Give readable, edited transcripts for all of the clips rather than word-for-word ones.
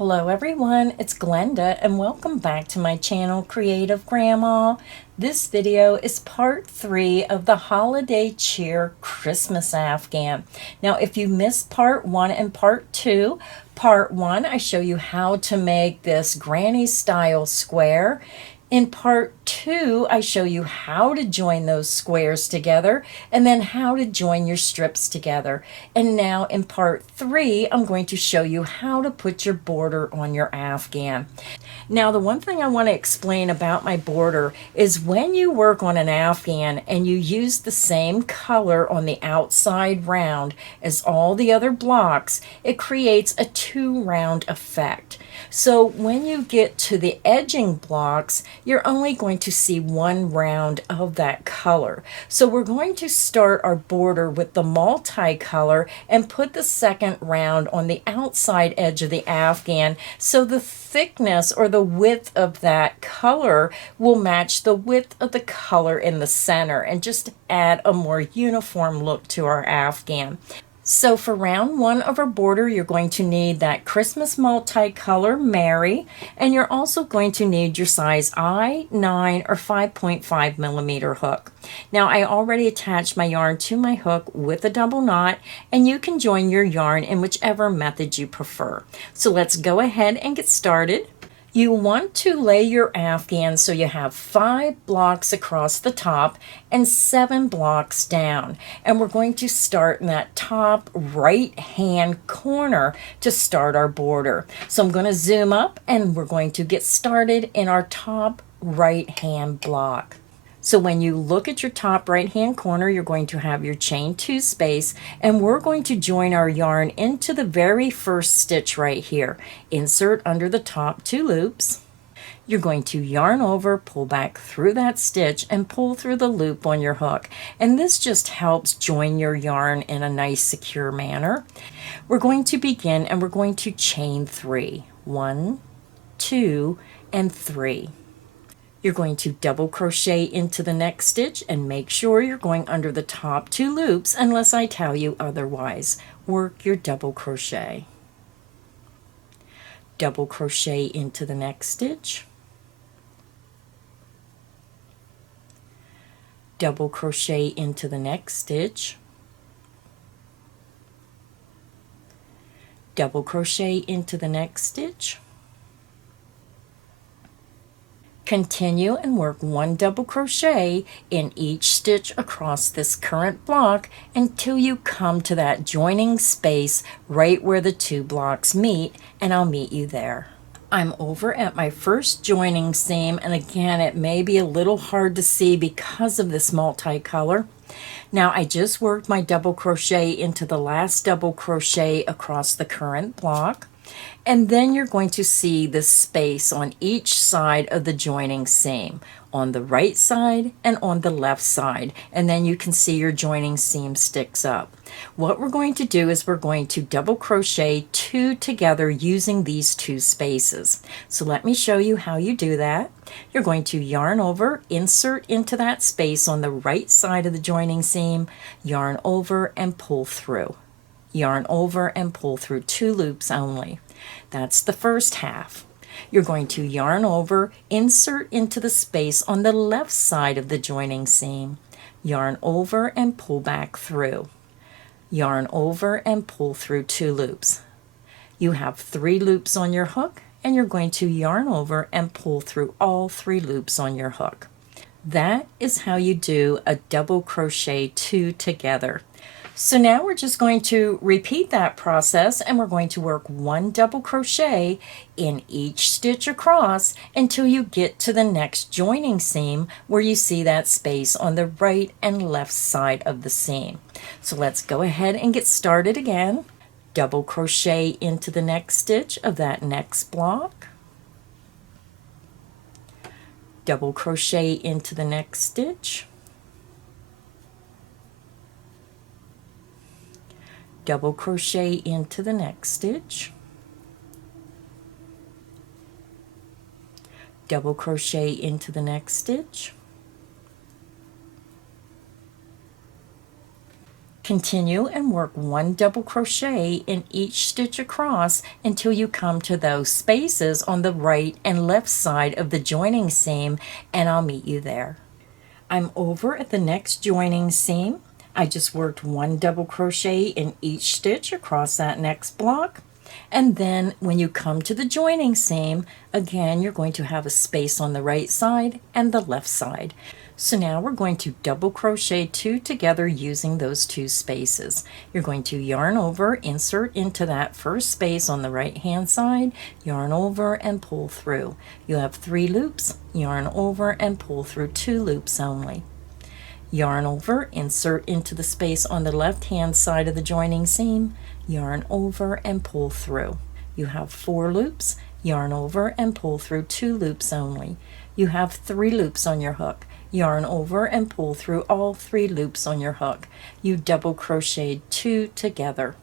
Hello everyone, it's Glenda and welcome back to my channel Creative Grandma. This video is part 3 of the Holiday Cheer Christmas Afghan. Now if you missed part 1 and part 2, part 1 I show you how to make this granny style square. In part 2, I show you how to join those squares together and then how to join your strips together. And now in part 3, I'm going to show you how to put your border on your Afghan. Now, the one thing I want to explain about my border is when you work on an Afghan and you use the same color on the outside round as all the other blocks, it creates a 2-round effect. So when you get to the edging blocks, you're only going to see 1 round of that color. So we're going to start our border with the multicolor and put the second round on the outside edge of the Afghan, so the thickness or the width of that color will match the width of the color in the center and just add a more uniform look to our Afghan. So for round 1 of our border, you're going to need that Christmas multicolor Mary, and you're also going to need your size I, 9, or 5.5 millimeter hook. Now I already attached my yarn to my hook with a double knot, and you can join your yarn in whichever method you prefer. So let's go ahead and get started. You want to lay your Afghan so you have 5 blocks across the top and 7 blocks down. And we're going to start in that top right hand corner to start our border. So I'm going to zoom up and we're going to get started in our top right hand block. So when you look at your top right hand corner, you're going to have your chain 2 space, and we're going to join our yarn into the very first stitch right here. Insert under the top 2 loops. You're going to yarn over, pull back through that stitch, and pull through the loop on your hook. And this just helps join your yarn in a nice secure manner. We're going to begin and we're going to chain 3. 1, 2, and 3. You're going to double crochet into the next stitch and make sure you're going under the top 2 loops unless I tell you otherwise. Work your double crochet. Double crochet into the next stitch. Double crochet into the next stitch. Double crochet into the next stitch. Continue and work 1 double crochet in each stitch across this current block until you come to that joining space right where the 2 blocks meet, and I'll meet you there. I'm over at my first joining seam, and again it may be a little hard to see because of this multicolor. Now I just worked my double crochet into the last double crochet across the current block. And then you're going to see the space on each side of the joining seam, on the right side and on the left side, and then you can see your joining seam sticks up. What we're going to do is we're going to double crochet 2 together using these 2 spaces. So let me show you how you do that. You're going to yarn over, insert into that space on the right side of the joining seam, yarn over and pull through. Yarn over and pull through 2 loops only. That's the first half. You're going to yarn over, insert into the space on the left side of the joining seam, yarn over and pull back through. Yarn over and pull through 2 loops. You have 3 loops on your hook, and you're going to yarn over and pull through all 3 loops on your hook. That is how you do a double crochet 2 together. So now we're just going to repeat that process, and we're going to work 1 double crochet in each stitch across until you get to the next joining seam where you see that space on the right and left side of the seam. So let's go ahead and get started again. Double crochet into the next stitch of that next block. Double crochet into the next stitch. Double crochet into the next stitch, double crochet into the next stitch, Continue and work 1 double crochet in each stitch across until you come to those spaces on the right and left side of the joining seam, and I'll meet you there. I'm over at the next joining seam. I just worked 1 double crochet in each stitch across that next block. And then when you come to the joining seam, again, you're going to have a space on the right side and the left side. So now we're going to double crochet 2 together using those 2 spaces. You're going to yarn over, insert into that first space on the right hand side, yarn over and pull through. You have 3 loops, yarn over and pull through 2 loops only. Yarn over, insert into the space on the left hand side of the joining seam, yarn over and pull through. You have 4 loops, yarn over and pull through 2 loops only. You have 3 loops on your hook. Yarn over and pull through all 3 loops on your hook. You double crocheted 2 together.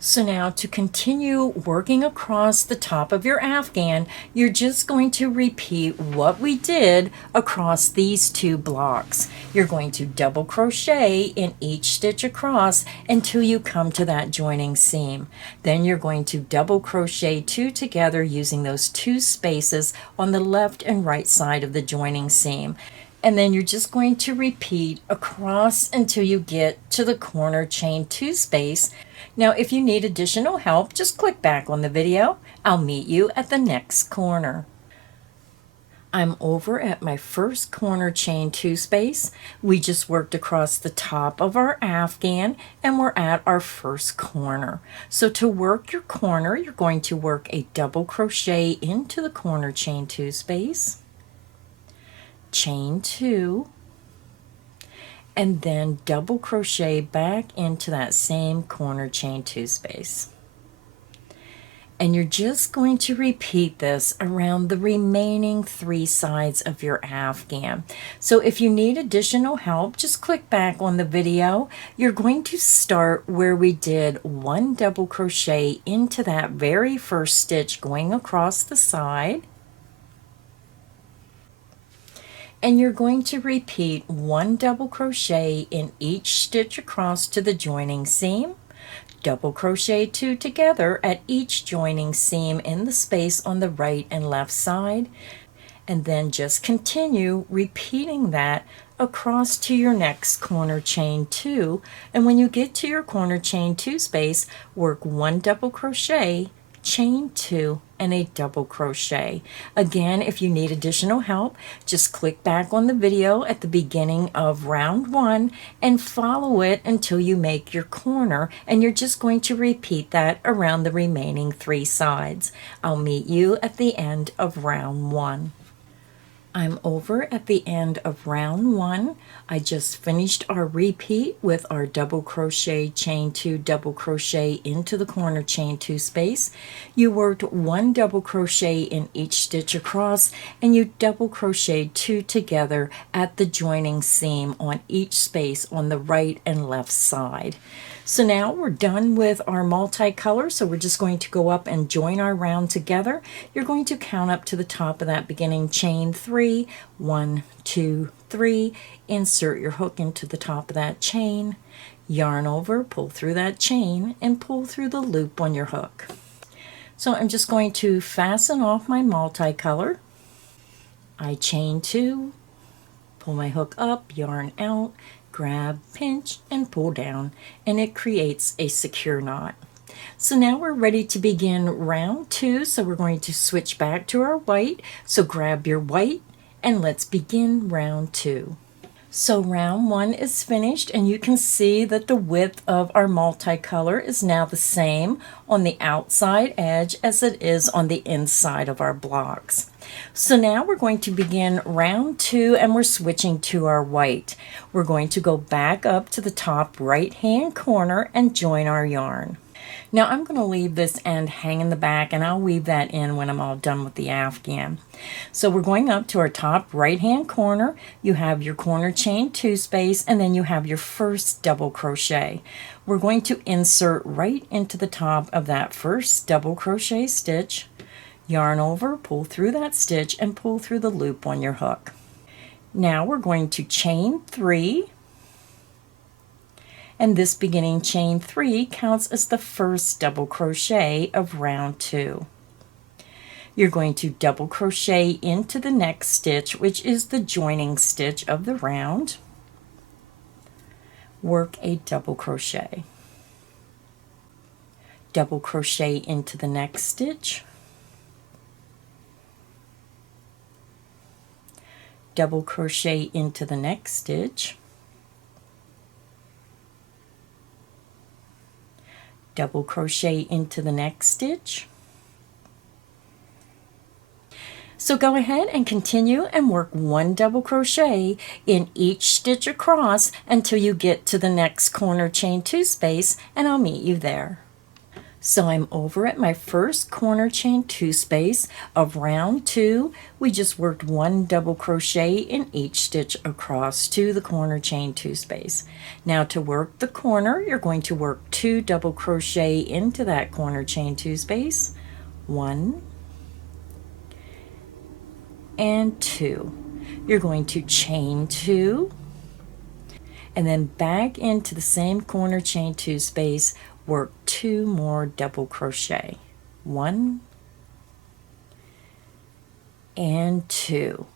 So now to continue working across the top of your Afghan, you're just going to repeat what we did across these 2 blocks. You're going to double crochet in each stitch across until you come to that joining seam. Then you're going to double crochet 2 together using those 2 spaces on the left and right side of the joining seam. And then you're just going to repeat across until you get to the corner chain 2 space. Now if you need additional help, just click back on the video. I'll meet you at the next corner. I'm over at my first corner chain 2 space. We just worked across the top of our Afghan and we're at our first corner. So to work your corner, you're going to work a double crochet into the corner chain 2 space, chain 2, and then double crochet back into that same corner chain 2 space. And you're just going to repeat this around the remaining 3 sides of your Afghan. So if you need additional help, just click back on the video. You're going to start where we did 1 double crochet into that very first stitch going across the side. And you're going to repeat 1 double crochet in each stitch across to the joining seam, double crochet 2 together at each joining seam in the space on the right and left side, and then just continue repeating that across to your next corner chain 2. And when you get to your corner chain 2 space, work 1 double crochet, chain 2, and a double crochet. Again, if you need additional help, just click back on the video at the beginning of round 1 and follow it until you make your corner, and you're just going to repeat that around the remaining 3 sides. I'll meet you at the end of round 1. I'm over at the end of round 1. I just finished our repeat with our double crochet, chain 2, double crochet into the corner chain 2 space. You worked 1 double crochet in each stitch across, and you double crocheted 2 together at the joining seam on each space on the right and left side. So now we're done with our multicolor, so we're just going to go up and join our round together. You're going to count up to the top of that beginning chain 3, 1, 2, 3, insert your hook into the top of that chain, yarn over, pull through that chain, and pull through the loop on your hook. So I'm just going to fasten off my multicolor. I chain 2, pull my hook up, yarn out, grab, pinch, and pull down, and it creates a secure knot. So now we're ready to begin round 2, so we're going to switch back to our white. So grab your white and let's begin round 2. So round 1 is finished, and you can see that the width of our multicolor is now the same on the outside edge as it is on the inside of our blocks. So now we're going to begin round 2, and we're switching to our white. We're going to go back up to the top right hand corner and join our yarn. Now I'm going to leave this end hang in the back, and I'll weave that in when I'm all done with the Afghan. So we're going up to our top right hand corner. You have your corner chain 2 space, and then you have your first double crochet. We're going to insert right into the top of that first double crochet stitch, yarn over, pull through that stitch, and pull through the loop on your hook. Now we're going to chain 3, and this beginning chain 3 counts as the first double crochet of round 2. You're going to double crochet into the next stitch, which is the joining stitch of the round. Work a double crochet. Double crochet into the next stitch. Double crochet into the next stitch. Double crochet into the next stitch. So go ahead and continue and work 1 double crochet in each stitch across until you get to the next corner chain 2 space, and I'll meet you there. So I'm over at my first corner chain 2 space of round 2. We just worked 1 double crochet in each stitch across to the corner chain 2 space. Now to work the corner, you're going to work 2 double crochet into that corner chain 2 space. 1 and 2. You're going to chain 2 and then back into the same corner chain 2 space, work 2 more double crochet. 1 and 2.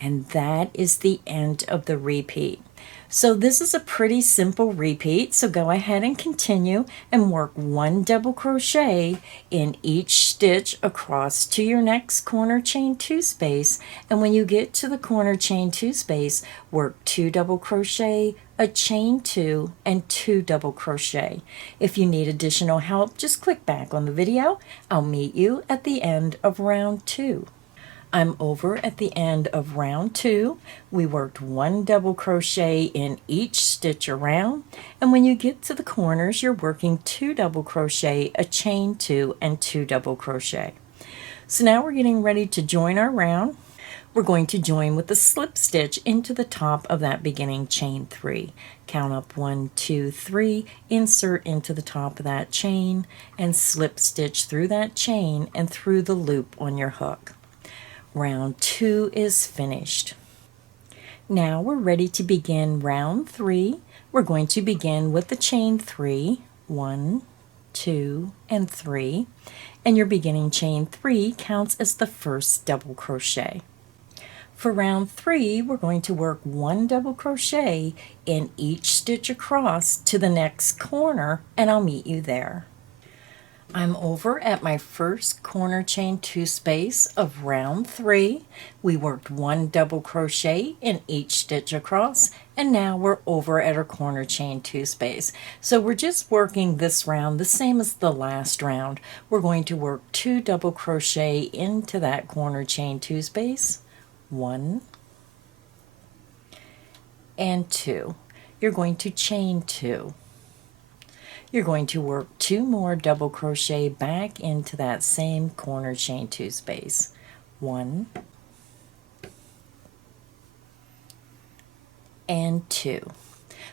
And that is the end of the repeat. So this is a pretty simple repeat, so go ahead and continue and work 1 double crochet in each stitch across to your next corner chain 2 space, and when you get to the corner chain 2 space, work 2 double crochet, a chain 2, and 2 double crochet. If you need additional help, just click back on the video. I'll meet you at the end of round 2. I'm over at the end of round 2. We worked 1 double crochet in each stitch around, and when you get to the corners, you're working 2 double crochet, a chain 2, and 2 double crochet. So now we're getting ready to join our round. We're going to join with a slip stitch into the top of that beginning chain 3. Count up 1, 2, 3, insert into the top of that chain, and slip stitch through that chain and through the loop on your hook. Round 2 is finished. Now we're ready to begin round 3. We're going to begin with the chain 3, 1, 2, and 3, and your beginning chain 3 counts as the first double crochet. For round 3, we're going to work 1 double crochet in each stitch across to the next corner, and I'll meet you there. I'm over at my first corner chain 2 space of round 3. We worked 1 double crochet in each stitch across, and now we're over at our corner chain 2 space. So we're just working this round the same as the last round. We're going to work 2 double crochet into that corner chain 2 space. 1 and 2. You're going to chain 2. You're going to work 2 more double crochet back into that same corner chain 2 space. 1 and 2.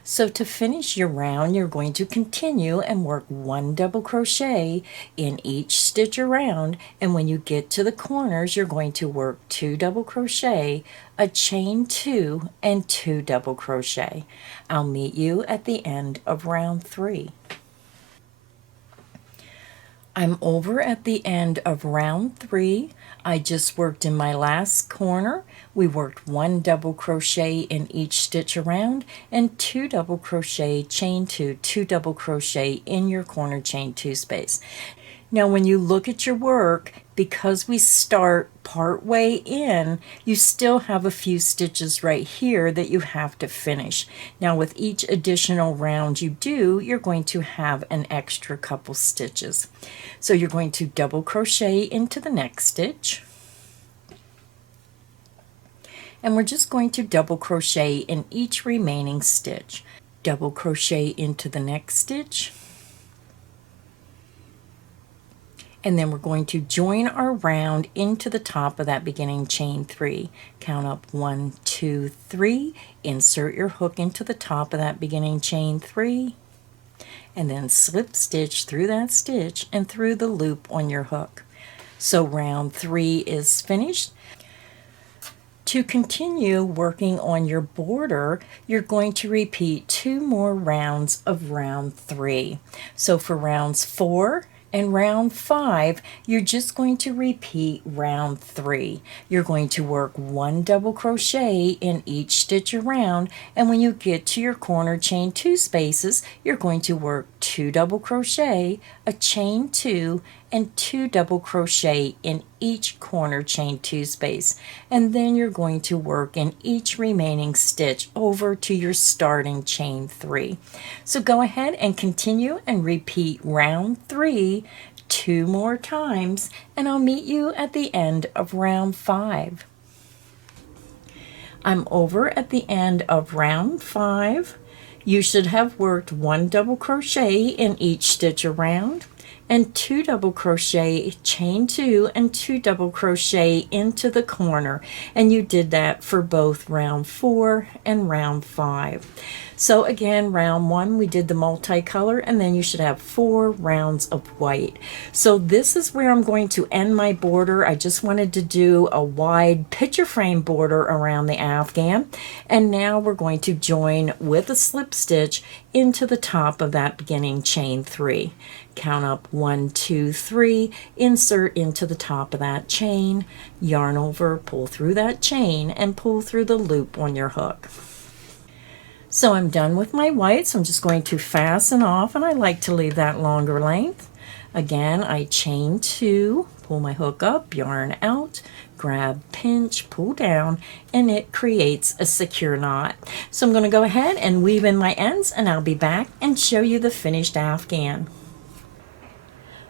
So to finish your round, you're going to continue and work 1 double crochet in each stitch around, and when you get to the corners, you're going to work 2 double crochet, a chain 2, and 2 double crochet. I'll meet you at the end of round 3. I'm over at the end of round 3. I just worked in my last corner. We worked 1 double crochet in each stitch around and 2 double crochet, chain 2, 2 double crochet in your corner chain 2 space. Now when you look at your work, because we start part way in, you still have a few stitches right here that you have to finish. Now with each additional round you do, you're going to have an extra couple stitches. So you're going to double crochet into the next stitch. And we're just going to double crochet in each remaining stitch. Double crochet into the next stitch. And then we're going to join our round into the top of that beginning chain 3. Count up 1, 2, 3, insert your hook into the top of that beginning chain 3, and then slip stitch through that stitch and through the loop on your hook. So round 3 is finished. To continue working on your border, you're going to repeat 2 more rounds of round 3. So for rounds 4 and round 5, you're just going to repeat round 3. You're going to work 1 double crochet in each stitch around, and when you get to your corner chain 2 spaces, you're going to work 2 double crochet, a chain 2, and 2 double crochet in each corner chain 2 space, and then you're going to work in each remaining stitch over to your starting chain 3. So go ahead and continue and repeat round 3 2 more times, and I'll meet you at the end of round 5. I'm over at the end of round 5. You should have worked 1 double crochet in each stitch around, and 2 double crochet, chain 2, and 2 double crochet into the corner, and you did that for both round 4 and round 5. So again, round 1 we did the multicolor, and then you should have 4 rounds of white. So this is where I'm going to end my border. I just wanted to do a wide picture frame border around the Afghan, and now we're going to join with a slip stitch into the top of that beginning chain 3. Count up 1, 2, 3, insert into the top of that chain, yarn over, pull through that chain, and pull through the loop on your hook. So I'm done with my white, so I'm just going to fasten off, and I like to leave that longer length. Again, I chain 2, pull my hook up, yarn out, grab, pinch, pull down, and it creates a secure knot. So I'm going to go ahead and weave in my ends, and I'll be back and show you the finished Afghan.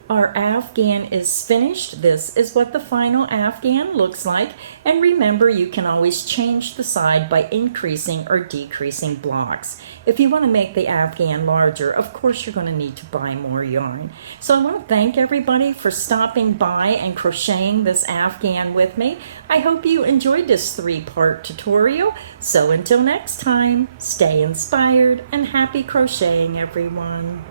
Our Afghan is finished. This is what the final Afghan looks like. And remember, you can always change the side by increasing or decreasing blocks. If you want to make the Afghan larger, of course you're going to need to buy more yarn. So I want to thank everybody for stopping by and crocheting this Afghan with me. I hope you enjoyed this 3-part tutorial. So until next time, stay inspired and happy crocheting, everyone.